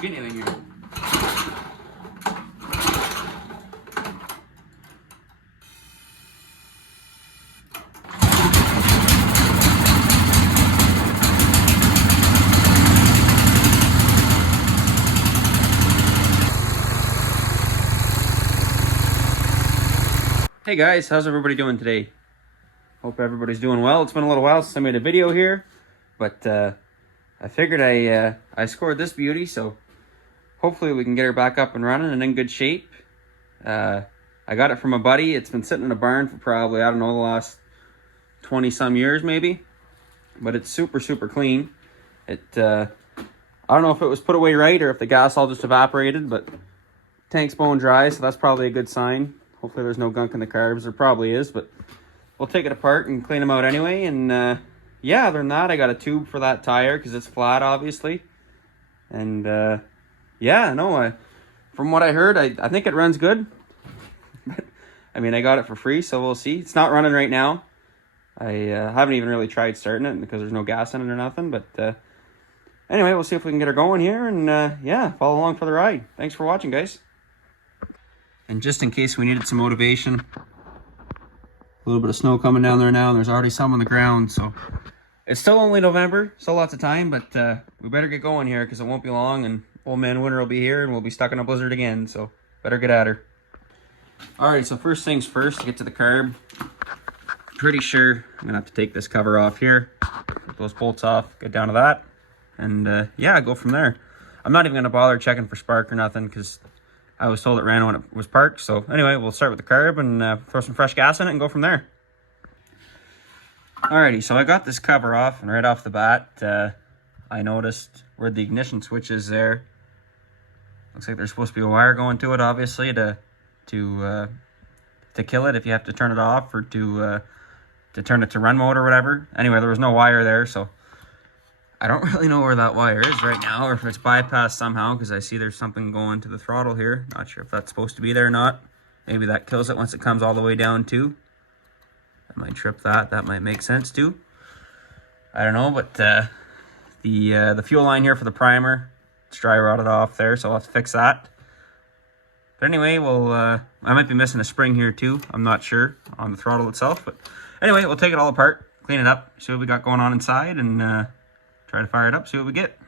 Get anything here. Hey guys, how's everybody doing today? Hope everybody's doing well. It's been a little while since I made a video here, but I figured I scored this beauty, so hopefully we can get her back up and running and in good shape. I got it from a buddy. It's been sitting in a barn for probably, I don't know, the last 20 some years maybe, but it's super clean. I don't know if it was put away right or if the gas all just evaporated, but tank's bone dry, so that's probably a good sign. Hopefully there's no gunk in the carbs. There probably is, but we'll take it apart and clean them out anyway. And yeah, other than that, I got a tube for that tire because it's flat, obviously. And yeah, no, from what I heard, I think it runs good. I mean, I got it for free, so we'll see. It's not running right now. I haven't even really tried starting it because there's no gas in it or nothing. But anyway, we'll see if we can get her going here. And yeah, follow along for the ride. Thanks for watching, guys. And just in case we needed some motivation, a little bit of snow coming down there now, and there's already some on the ground, so it's still only November, still lots of time, but we better get going here because it won't be long and old man winter will be here and we'll be stuck in a blizzard again, so better get at her. Alright, so first things first, to get to the carb, pretty sure I'm gonna have to take this cover off here, get those bolts off, get down to that, and yeah, go from there. I'm not even gonna bother checking for spark or nothing because I was told it ran when it was parked. So anyway, we'll start with the carb and throw some fresh gas in it and go from there. Alrighty, so I got this cover off, and right off the bat, I noticed where the ignition switch is there. Looks like there's supposed to be a wire going to it, obviously, to kill it if you have to turn it off or to turn it to run mode or whatever. Anyway, there was no wire there, so I don't really know where that wire is right now, or if it's bypassed somehow, because I see there's something going to the throttle here. Not sure if that's supposed to be there or not. Maybe that kills it once it comes all the way down too. That might trip that. That might make sense too. I don't know, but the fuel line here for the primer, it's dry rotted off there, so I'll have to fix that. But anyway, I might be missing a spring here too. I'm not sure on the throttle itself, but anyway, we'll take it all apart, clean it up, see what we got going on inside, and try to fire it up, see what we get.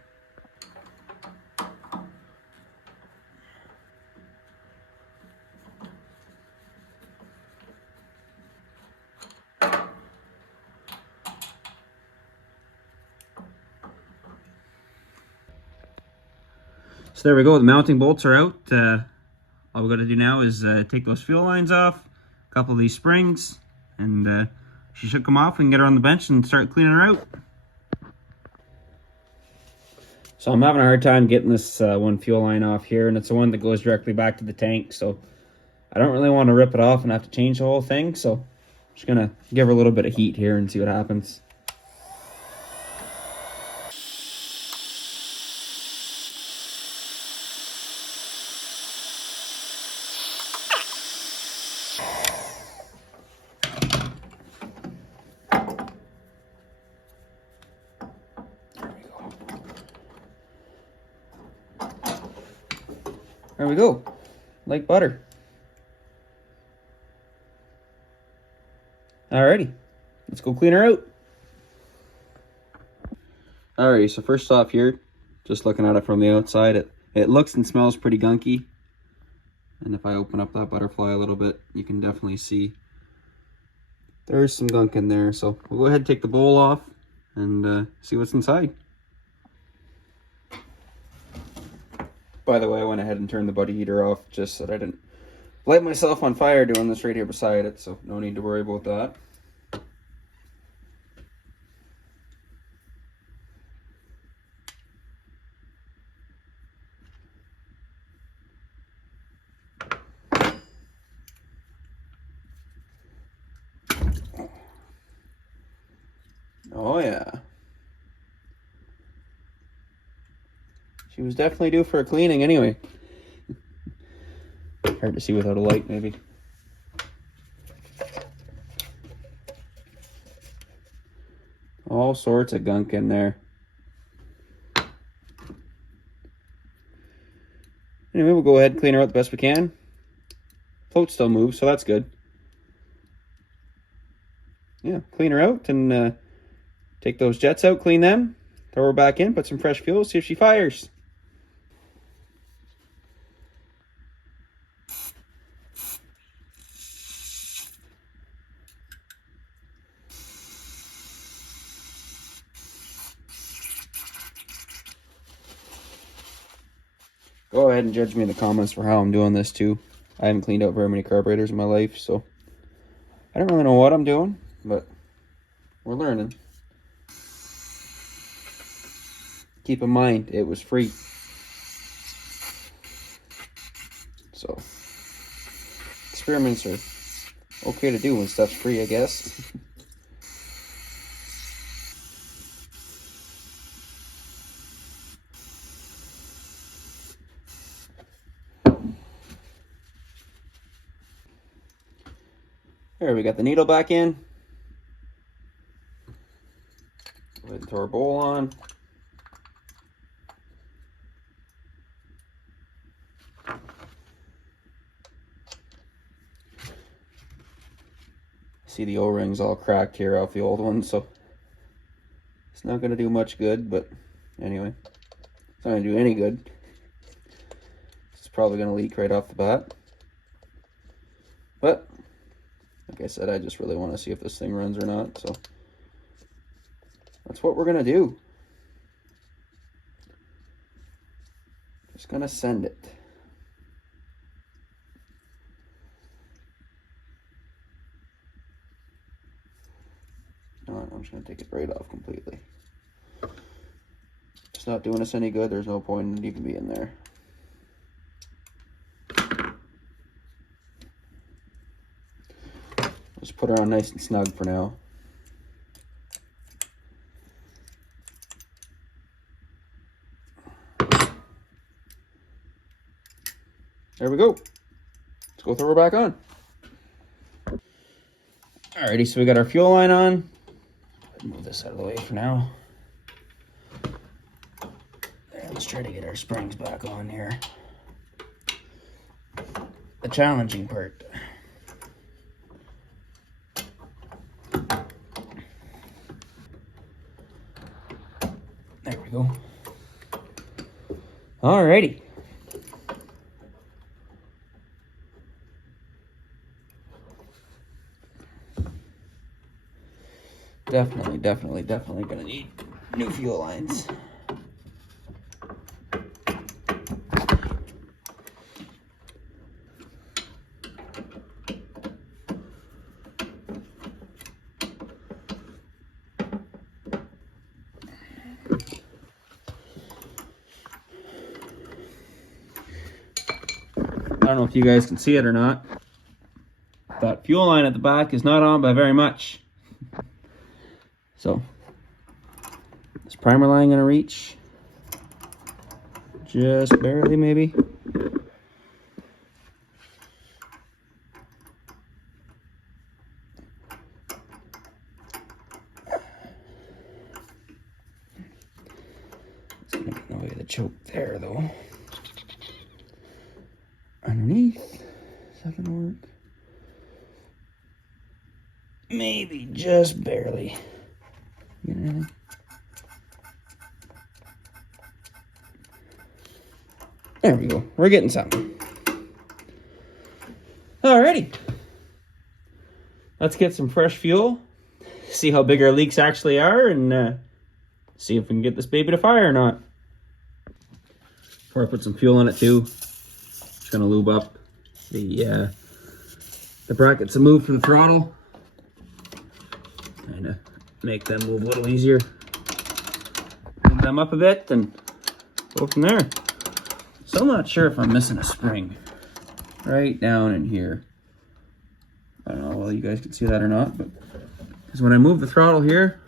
So there we go, the mounting bolts are out. All we got to do now is take those fuel lines off, a couple of these springs, and she should come off. We can get her on the bench and start cleaning her out. So I'm having a hard time getting this one fuel line off here, and it's the one that goes directly back to the tank, so I don't really want to rip it off and have to change the whole thing, so I'm just going to give her a little bit of heat here and see what happens. There we go, like butter. Alrighty, let's go clean her out. Alrighty, so first off here, just looking at it from the outside, it looks and smells pretty gunky. And if I open up that butterfly a little bit, you can definitely see there's some gunk in there. So we'll go ahead and take the bowl off and see what's inside. By the way, I went ahead and turned the buddy heater off just so that I didn't light myself on fire doing this right here beside it, so no need to worry about that. Oh yeah. She was definitely due for a cleaning anyway. Hard to see without a light, maybe. All sorts of gunk in there. Anyway, we'll go ahead and clean her out the best we can. Float still moves, so that's good. Yeah, clean her out and take those jets out, clean them, throw her back in, put some fresh fuel, see if she fires. Go ahead and judge me in the comments for how I'm doing this too. I haven't cleaned out very many carburetors in my life, so I don't really know what I'm doing, but we're learning. Keep in mind, it was free. So, experiments are okay to do when stuff's free, I guess. There, we got the needle back in. Go ahead and throw our bowl on. See the O-rings all cracked here off the old one, so it's not going to do much good, but anyway, it's not going to do any good. It's probably going to leak right off the bat. But like I said, I just really want to see if this thing runs or not, so that's what we're going to do. Just going to send it. I'm just going to take it right off completely. It's not doing us any good. There's no point in it even being there. Just put her on nice and snug for now. There we go. Let's go throw her back on. Alrighty, so we got our fuel line on. Move this out of the way for now. And let's try to get our springs back on here. The challenging part. There we go. Alrighty. Definitely gonna need new fuel lines. I don't know if you guys can see it or not. That fuel line at the back is not on by very much. So, this primer line gonna reach just barely, maybe. It's gonna get in the way of the choke there, though. Underneath, is that gonna work? Maybe just barely. Get anything? There we go. We're getting something. Alrighty. Let's get some fresh fuel. See how big our leaks actually are, and see if we can get this baby to fire or not. Before I put some fuel in it too, just gonna lube up the brackets that move for the throttle. Kind of make them move a little easier. Move them up a bit and go from there. So I'm not sure if I'm missing a spring right down in here. I don't know whether you guys can see that or not, but because when I move the throttle here,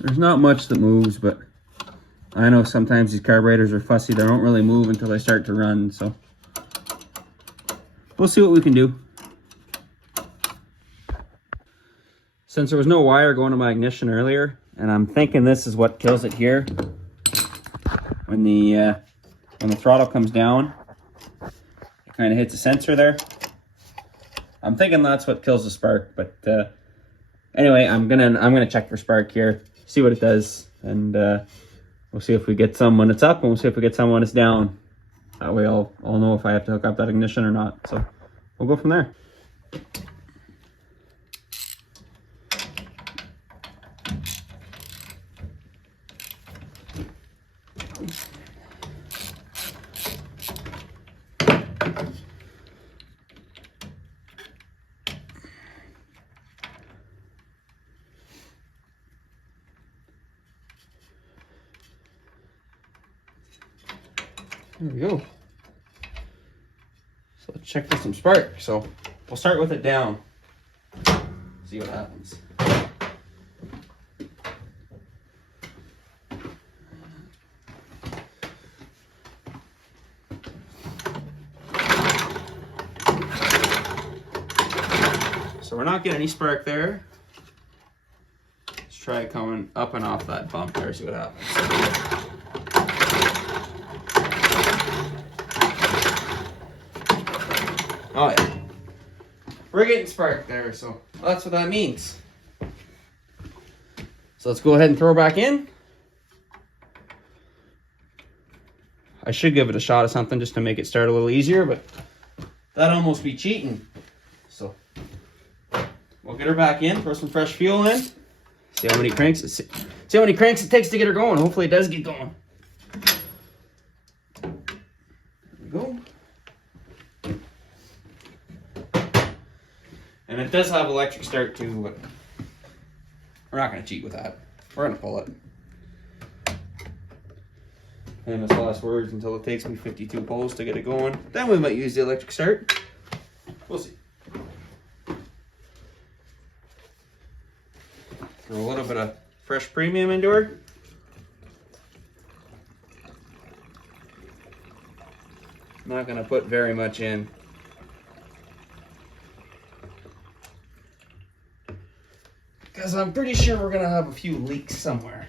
there's not much that moves, but I know sometimes these carburetors are fussy. They don't really move until they start to run, so we'll see what we can do. since there was no wire going to my ignition earlier, and I'm thinking this is what kills it here. When the throttle comes down, it kind of hits a sensor there. I'm thinking that's what kills the spark, but anyway, I'm gonna check for spark here, see what it does, and we'll see if we get some when it's up, and we'll see if we get some when it's down. That way I'll know if I have to hook up that ignition or not. So we'll go from there. There we go. So let's check for some spark. So we'll start with it down. See what happens. So we're not getting any spark there. Let's try coming up and off that bump there, see what happens. Oh yeah, we're getting spark there, so that's what that means. So let's go ahead and throw back in. I should give it a shot of something just to make it start a little easier, but that'd almost be cheating. So we'll get her back in, throw some fresh fuel in, see how many cranks it takes to get her going. Hopefully it does get going. There we go. And it does have electric start too, but we're not going to cheat with that. We're going to pull it. Famous last words, until it takes me 52 pulls to get it going. Then we might use the electric start. We'll see. Throw a little bit of fresh premium into her. I'm not going to put very much in. Because I'm pretty sure we're going to have a few leaks somewhere.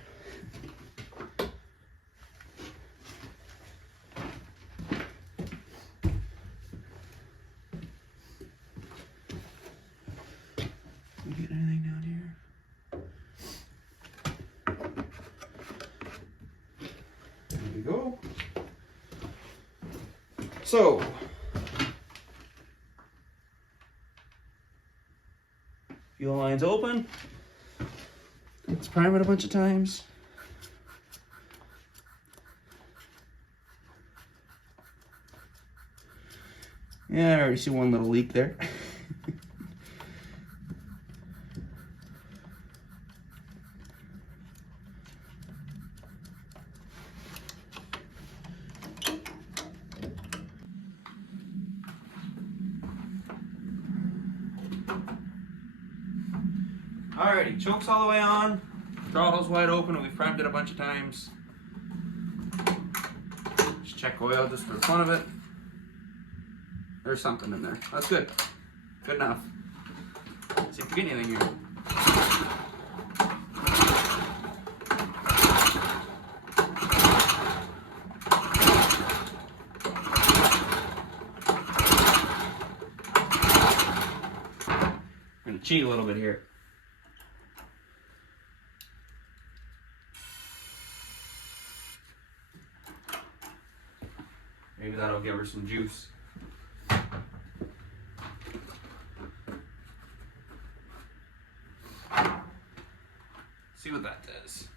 Get anything down here? There we go. So, fuel line's open. Let's prime it a bunch of times. Yeah, I already see one little leak there. Alrighty, choke's all the way on, throttle's wide open, and we've primed it a bunch of times. Just check oil just for the fun of it. There's something in there. That's good. Good enough. Let's see if we get anything here. I'm going to cheat a little bit here. Maybe that'll give her some juice. See what that does.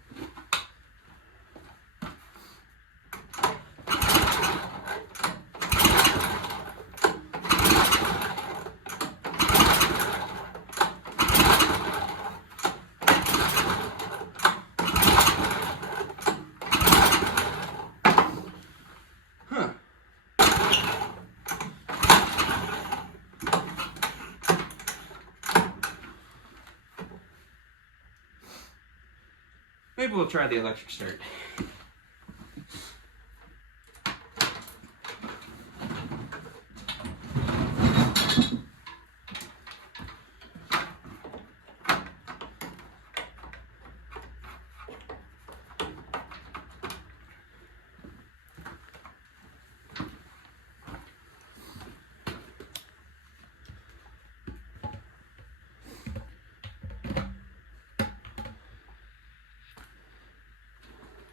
Maybe we'll try the electric start.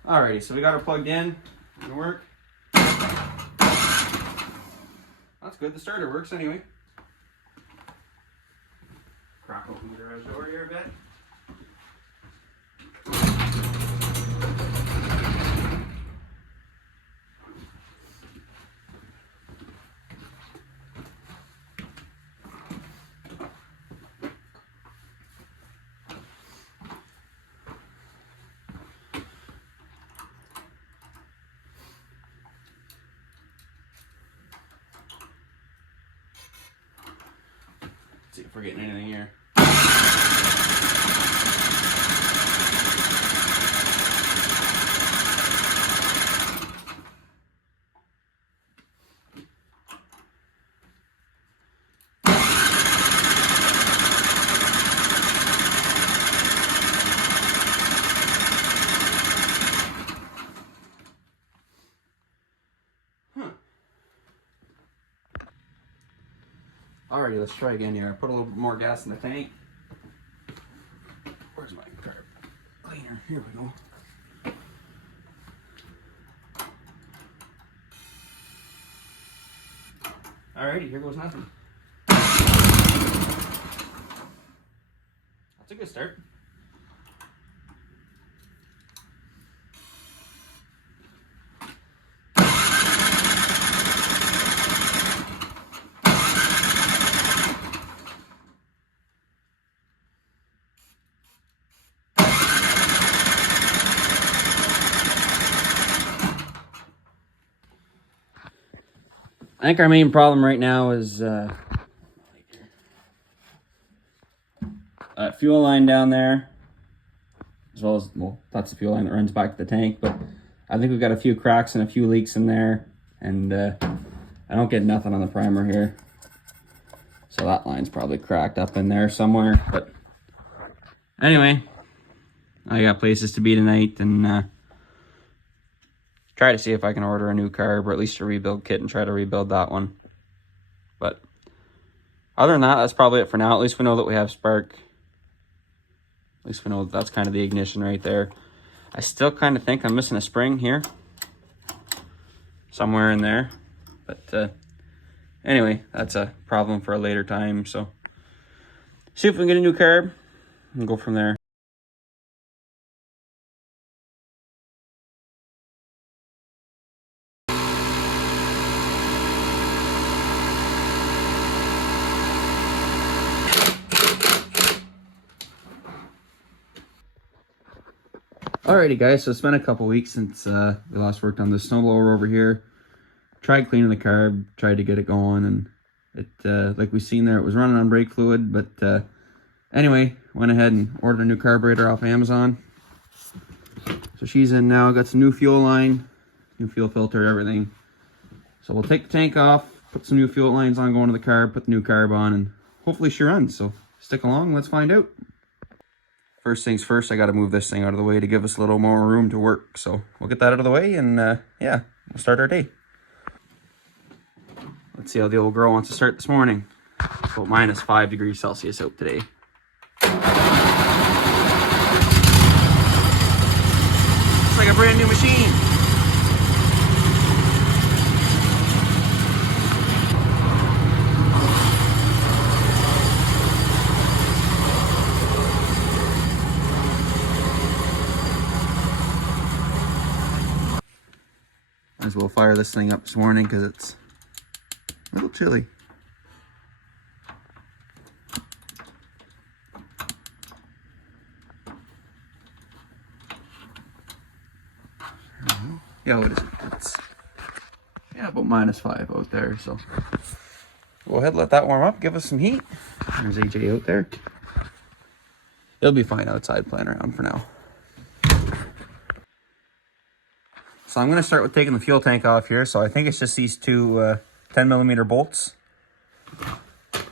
Alrighty, so we got it plugged in. It'll work. That's good. The starter works anyway. Crack open the garage door here a bit. See if we're getting anything here. Alrighty, let's try again here. I put a little bit more gas in the tank. Where's my carb cleaner? Here we go. Alrighty, here goes nothing. That's a good start. I think our main problem right now is that fuel line down there, as well as, well, that's the fuel line that runs back to the tank, but I think we've got a few cracks and a few leaks in there, and I don't get nothing on the primer here. So that line's probably cracked up in there somewhere, but anyway, I got places to be tonight, and try to see if I can order a new carb or at least a rebuild kit and try to rebuild that one. But other than that, that's probably it for now. At least we know that we have spark. At least we know that that's kind of the ignition right there. I still kind of think I'm missing a spring here. Somewhere in there. But anyway, that's a problem for a later time. So see if we can get a new carb and go from there. Alrighty guys, so it's been a couple weeks since we last worked on this snowblower over here. Tried cleaning the carb, tried to get it going, and it, like we've seen there, it was running on brake fluid, but anyway, went ahead and ordered a new carburetor off Amazon. So she's in now, got some new fuel line, new fuel filter, everything. So we'll take the tank off, put some new fuel lines on going to the carb, put the new carb on, and hopefully she runs. So stick along, let's find out. First things first, I got to move this thing out of the way to give us a little more room to work. So we'll get that out of the way, and yeah, we'll start our day. Let's see how the old girl wants to start this morning. It's about -5 degrees Celsius out today. It's like a brand new machine. Might as well fire this thing up this morning because it's a little chilly. Yeah, what is it? It's, yeah, about -5 out there. So go ahead, let that warm up, give us some heat. There's AJ out there. It'll be fine outside playing around for now. So I'm going to start with taking the fuel tank off here. So I think it's just these two 10mm bolts.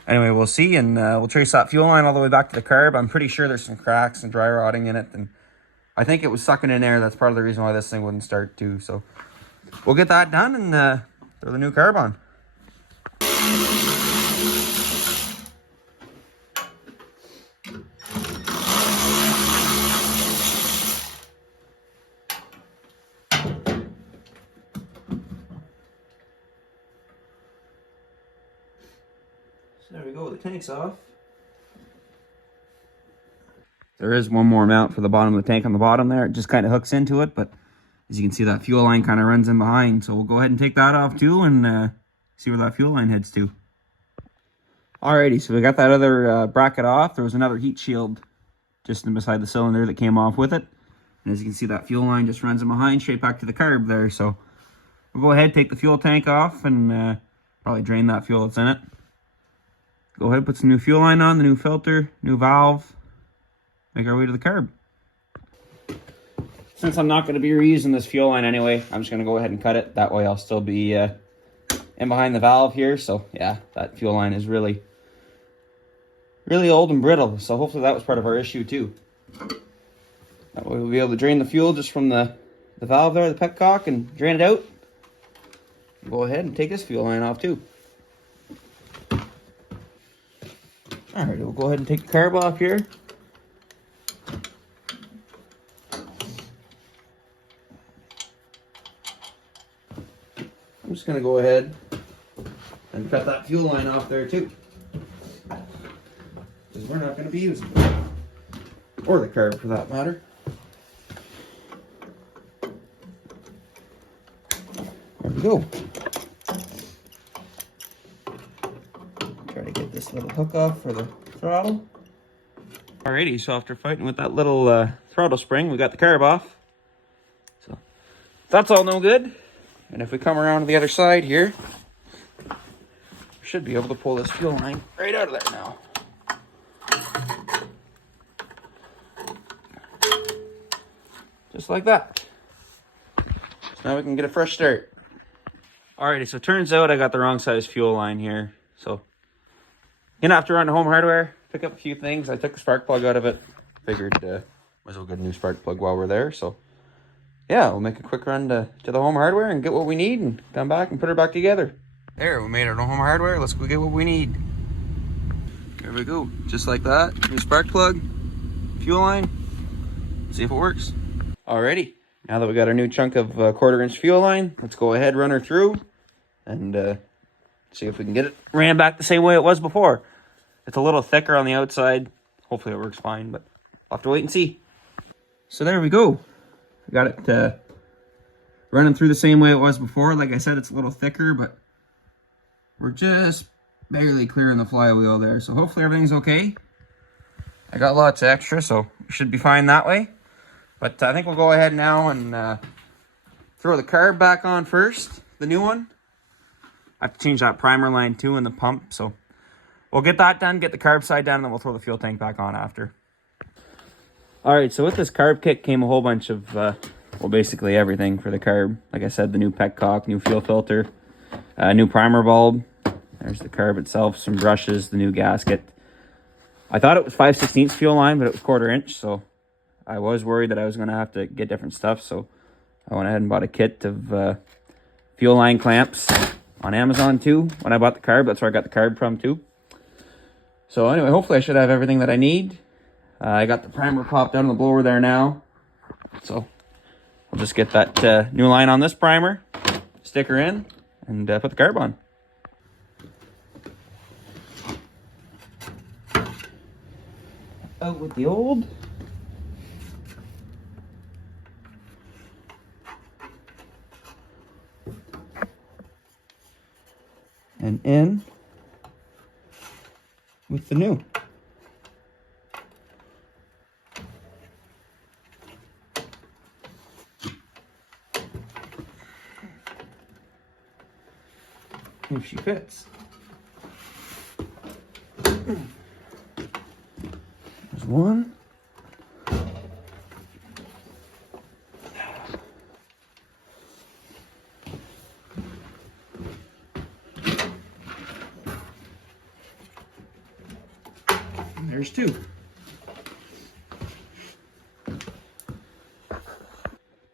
Anyway, we'll see, and we'll trace that fuel line all the way back to the carb. I'm pretty sure there's some cracks and dry rotting in it, and I think it was sucking in air. That's part of the reason why this thing wouldn't start too. So we'll get that done and throw the new carb on. There we go, the tank's off. There is one more mount for the bottom of the tank on the bottom there. It just kind of hooks into it, but as you can see, that fuel line kind of runs in behind. So we'll go ahead and take that off too and see where that fuel line heads to. Alrighty, so we got that other bracket off. There was another heat shield just beside the cylinder that came off with it. And as you can see, that fuel line just runs in behind, straight back to the carb there. So we'll go ahead, take the fuel tank off, and probably drain that fuel that's in it. Go ahead, put some new fuel line on, the new filter, new valve. Make our way to the carb. Since I'm not going to be reusing this fuel line anyway, I'm just going to go ahead and cut it. That way I'll still be in behind the valve here. So yeah, that fuel line is really old and brittle. So hopefully that was part of our issue too. That way we'll be able to drain the fuel just from the valve there, the petcock, and drain it out. Go ahead and take this fuel line off too. Alright, we'll go ahead and take the carb off here. I'm just going to go ahead and cut that fuel line off there too, because we're not going to be using it, or the carb for that matter. There we go. Try to get this little hook off for the throttle. Alrighty, so after fighting with that little throttle spring, we got the carb off. So that's all no good. And if we come around to the other side here, we should be able to pull this fuel line right out of there now. Just like that. So now we can get a fresh start. Alrighty, so it turns out I got the wrong size fuel line here. So, gonna have to run to Home Hardware, pick up a few things. I took the spark plug out of it. Figured might as well get a new spark plug while we're there. So yeah, we'll make a quick run to the Home Hardware and get what we need and come back and put her back together. There, we made it to Home Hardware. Let's go get what we need. There we go. Just like that. New spark plug, fuel line. See if it works. Alrighty. Now that we got our new chunk of 1/4-inch fuel line, let's go ahead, run her through, and see if we can get it ran back the same way it was before. It's a little thicker on the outside. Hopefully it works fine, but I'll have to wait and see. So there we go. I got it running through the same way it was before. Like I said, it's a little thicker, but we're just barely clearing the flywheel there. So hopefully everything's okay. I got lots of extra, so we should be fine that way. But I think we'll go ahead now and throw the carb back on first, the new one. I have to change that primer line too in the pump, so we'll get that done, get the carb side done, and then we'll throw the fuel tank back on after. Alright, so with this carb kit came a whole bunch of, well, basically everything for the carb. Like I said, the new petcock, new fuel filter, new primer bulb. There's the carb itself, some brushes, the new gasket. I thought it was 5/16 fuel line, but it was 1/4-inch, so I was worried that I was going to have to get different stuff, so I went ahead and bought a kit of fuel line clamps on Amazon too. When I bought the carb, that's where I got the carb from too. So anyway, hopefully I should have everything that I need. I got the primer popped out on the blower there now. So I'll just get that new line on this primer, stick her in, and put the carb on. Out with the old. And in with the new. If she fits. There's one. And there's two.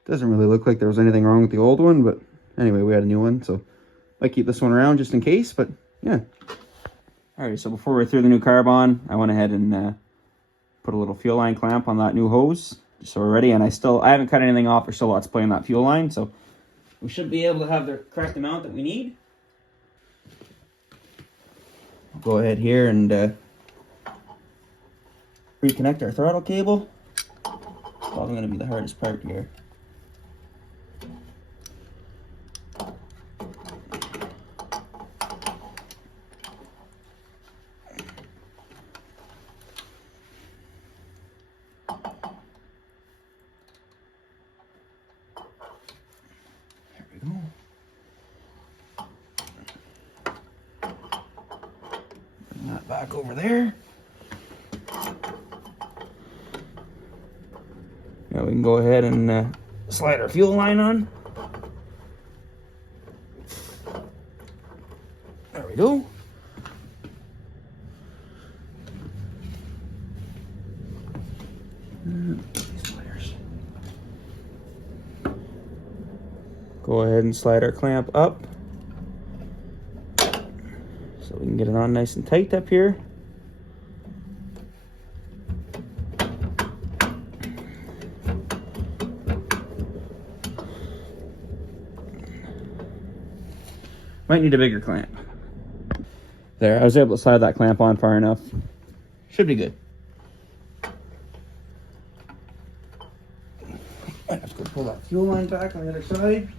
Doesn't really look like there was anything wrong with the old one, but anyway, we had a new one, so I keep this one around just in case, but yeah. Alright, so before we threw the new carb on, I went ahead and put a little fuel line clamp on that new hose, just so we're ready. And I haven't cut anything off. There's still lots of play on that fuel line, so we should be able to have the correct amount that we need. Go ahead here and reconnect our throttle cable. Probably going to be the hardest part here. There we go. Bring that back over there. Now we can go ahead and slide our fuel line on. There we go. Go ahead and slide our clamp up so we can get it on nice and tight up here. Might need a bigger clamp. There, I was able to slide that clamp on far enough. Should be good. Might have to go pull that fuel line back on the other side.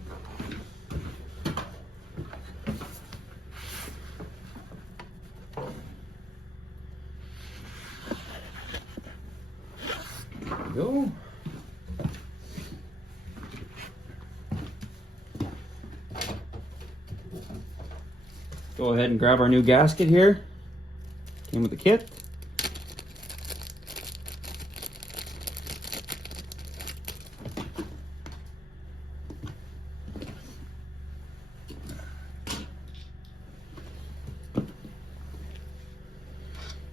There we go. Go ahead and grab our new gasket here. Came with the kit.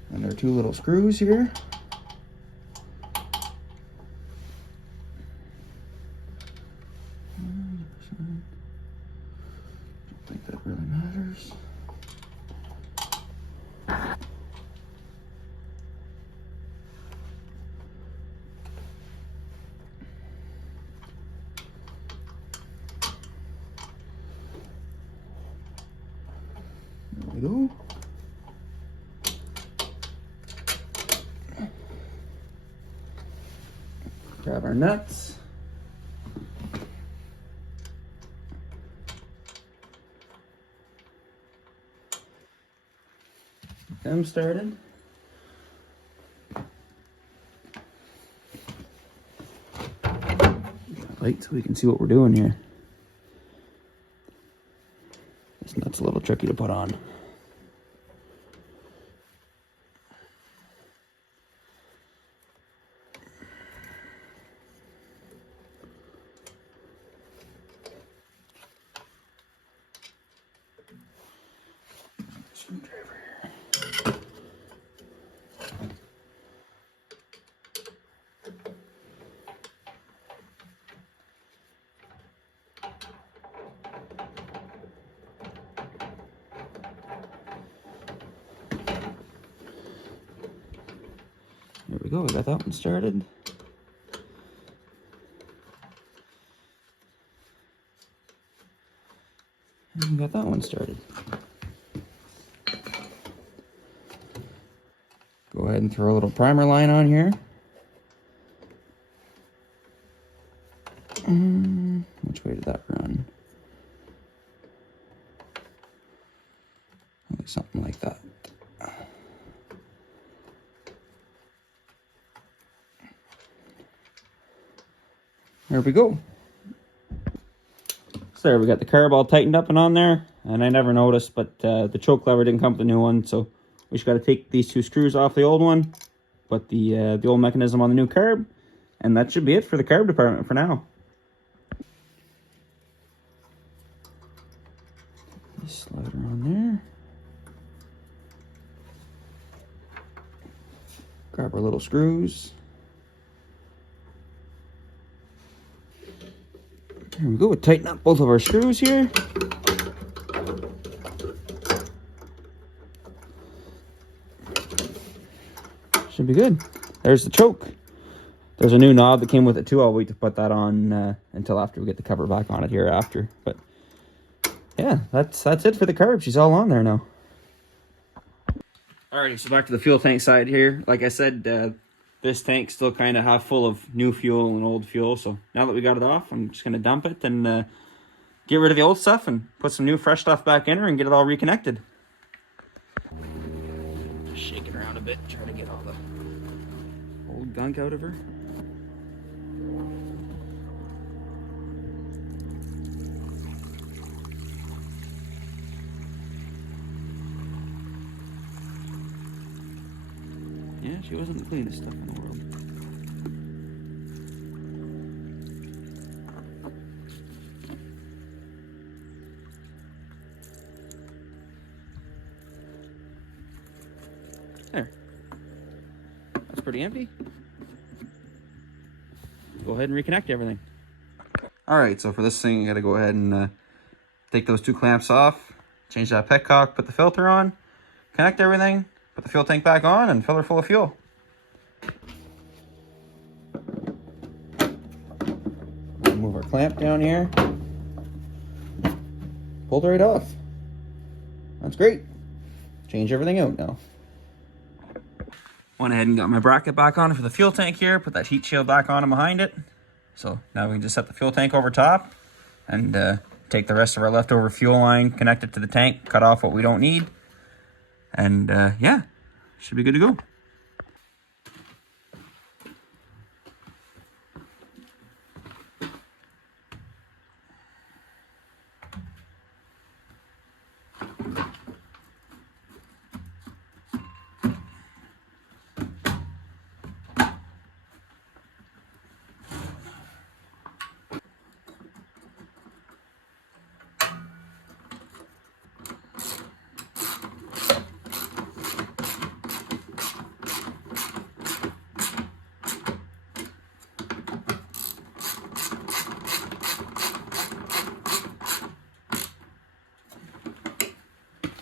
And there are two little screws here. Don't think that really matters. There we go. Grab our nuts. Get them started. Light so we can see what we're doing here. This nut's a little tricky to put on. Screwdriver here. There we go, we got that one started. And we got that one started. Go ahead and throw a little primer line on here. Which way did that run? Like something like that. There we go. So there, we got the carb all tightened up and on there. And I never noticed, but the choke lever didn't come with the new one, so we just got to take these two screws off the old one, put the old mechanism on the new carb, and that should be it for the carb department for now. Slider on there. Grab our little screws. There we go. We'll tighten up both of our screws here. Should be good. There's the choke. There's a new knob that came with it too. I'll wait to put that on until after we get the cover back on it here after. But yeah, that's it for the carb. She's all on there now. Alrighty, so back to the fuel tank side here. Like I said, this tank's still kind of half full of new fuel and old fuel. So now that we got it off, I'm just going to dump it and get rid of the old stuff and put some new fresh stuff back in her and get it all reconnected. Just shake it around a bit, try to get all the old gunk out of her. Yeah, she wasn't the cleanest stuff in the world. There. That's pretty empty. Go ahead and reconnect everything. Alright, so for this thing, I gotta go ahead and take those 2 clamps off, change that petcock, put the filter on, connect everything, put the fuel tank back on, and fill her full of fuel. Move our clamp down here. Pulled right off. That's great. Change everything out now. Went ahead and got my bracket back on for the fuel tank here. Put that heat shield back on and behind it. So now we can just set the fuel tank over top and take the rest of our leftover fuel line, connect it to the tank, cut off what we don't need. And yeah, should be good to go.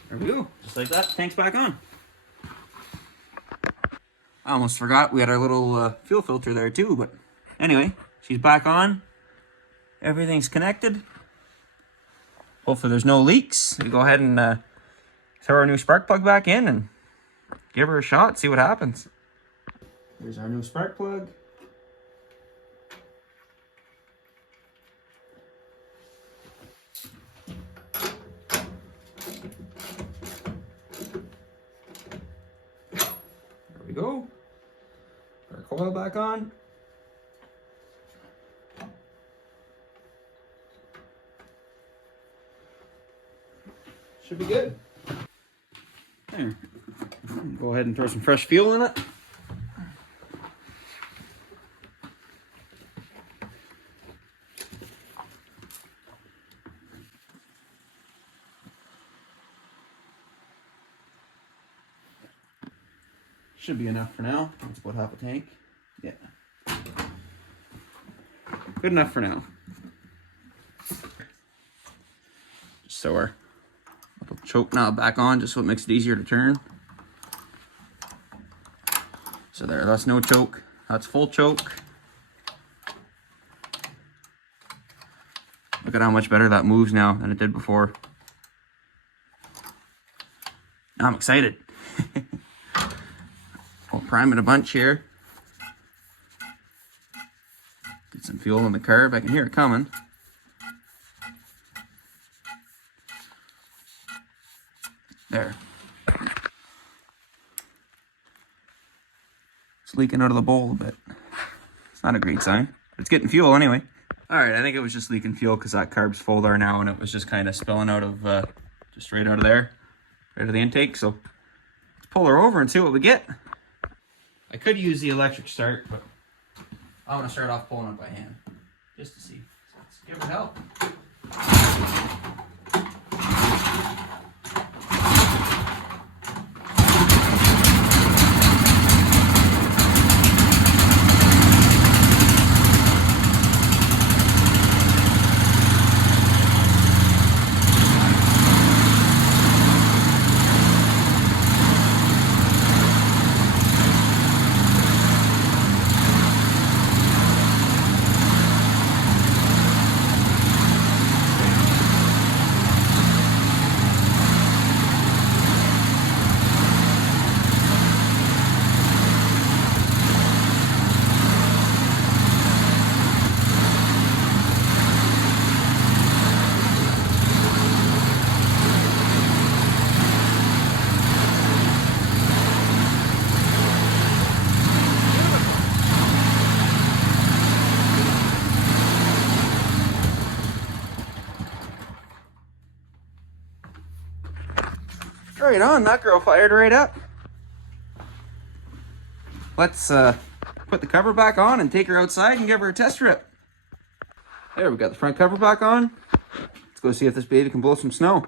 There we go, just like that, tank's back on. I almost forgot we had our little fuel filter there too, but anyway, she's back on. Everything's connected. Hopefully there's no leaks. We go ahead and throw our new spark plug back in and give her a shot, see what happens. Here's our new spark plug. Go. Put our coil back on. Should be good. There. Go ahead and throw some fresh fuel in it. Should be enough for now. That's about half a tank. Yeah. Good enough for now. Just so our little choke knob back on, just so it makes it easier to turn. So there, that's no choke. That's full choke. Look at how much better that moves now than it did before. Now I'm excited. We'll prime it a bunch here. Get some fuel in the carb. I can hear it coming. There. It's leaking out of the bowl a bit. It's not a great sign. It's getting fuel anyway. Alright, I think it was just leaking fuel because that carb's full there now and it was just kind of spilling out of, just right out of there. Right out of the intake. So let's pull her over and see what we get. I could use the electric start, but I want to start off pulling it by hand, just to see. So let's give it a help. Right on, that girl fired right up. Let's put the cover back on and take her outside and give her a test rip. There, we got the front cover back on. Let's go see if this baby can blow some snow.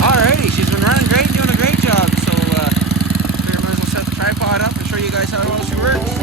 Alrighty, she's been running great, doing a great job. So, figure I might as well set the tripod up and show you guys how well she works.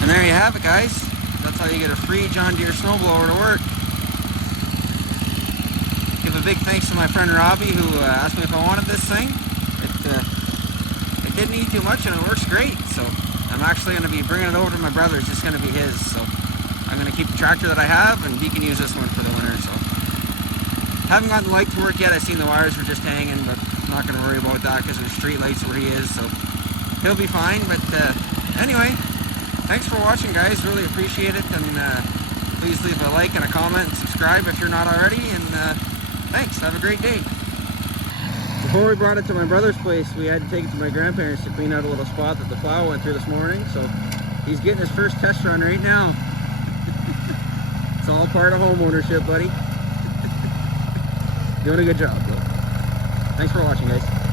And there you have it, guys. That's how you get a free John Deere snowblower to work. Give a big thanks to my friend Robbie who asked me if I wanted this thing. It didn't need too much and it works great. So I'm actually going to be bringing it over to my brother's. It's going to be his. So I'm going to keep the tractor that I have and he can use this one for the winter. So haven't gotten the light to work yet. I seen the wires were just hanging, but I'm not going to worry about that because there's street lights where he is. So he'll be fine. But anyway, thanks for watching, guys. Really appreciate it. And please leave a like and a comment and subscribe if you're not already. And thanks. Have a great day. Before we brought it to my brother's place, we had to take it to my grandparents to clean out a little spot that the plow went through this morning. So he's getting his first test run right now. It's all part of home ownership, buddy. Doing a good job, though. Thanks for watching, guys.